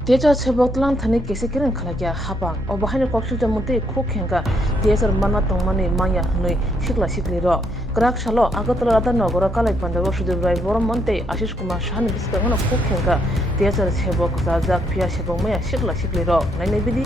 Teacher sebotlang thani kesi kirin khalagya habang obahani kokshil jamunte khokhenga teacher mana tongmani maya hnoi shikla shikli ro krak shalo agatala rata nogora kalai pandaro sudir rai borom monte ashish kumar shahani biskangana khokhenga teacher sebok zazak pia sebok maya shikla shikli ro naine bidi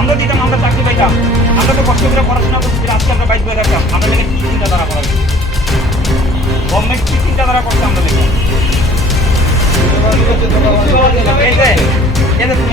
আমরা দিতাম, আমরা চাকরি পাইতাম, আমরা তো কষ্ট করে পড়াশোনা করছি, আজকে আমরা বাইক বয়ে রাখতাম, আমরা লেগে কি চিন্তাধারা করা গভর্নমেন্ট কি চিন্তাধারা করছে আমরা দেখলাম। এই যে তুমি